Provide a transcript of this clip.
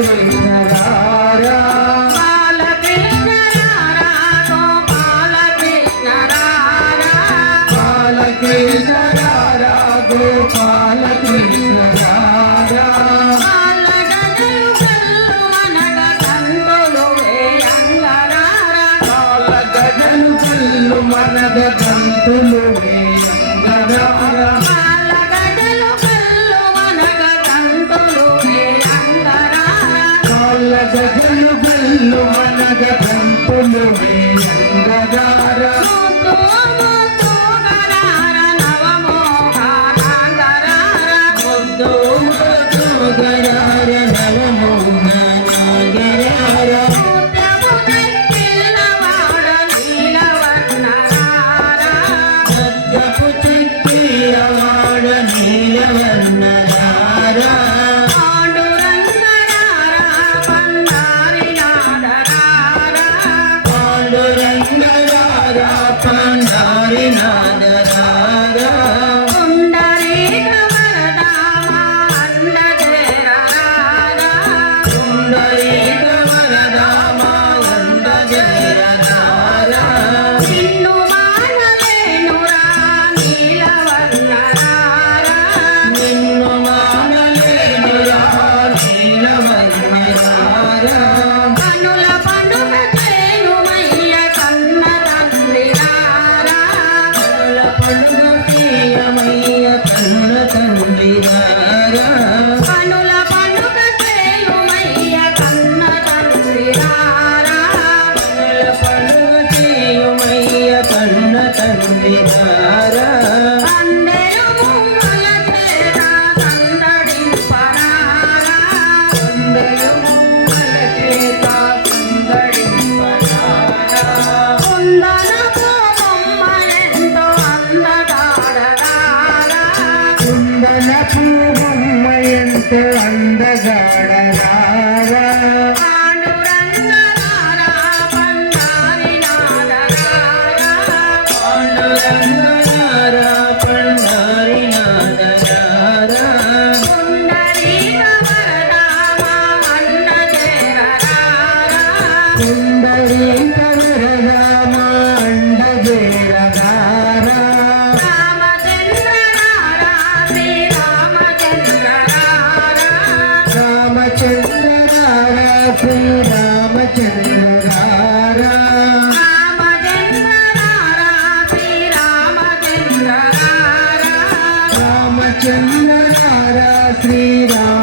ारा बालकृष्ण गोपलेष्णारा बालकेश्वरारा गोपलकृष्ण बालेष् मनगल् अङ्गारा बाल कुल्ल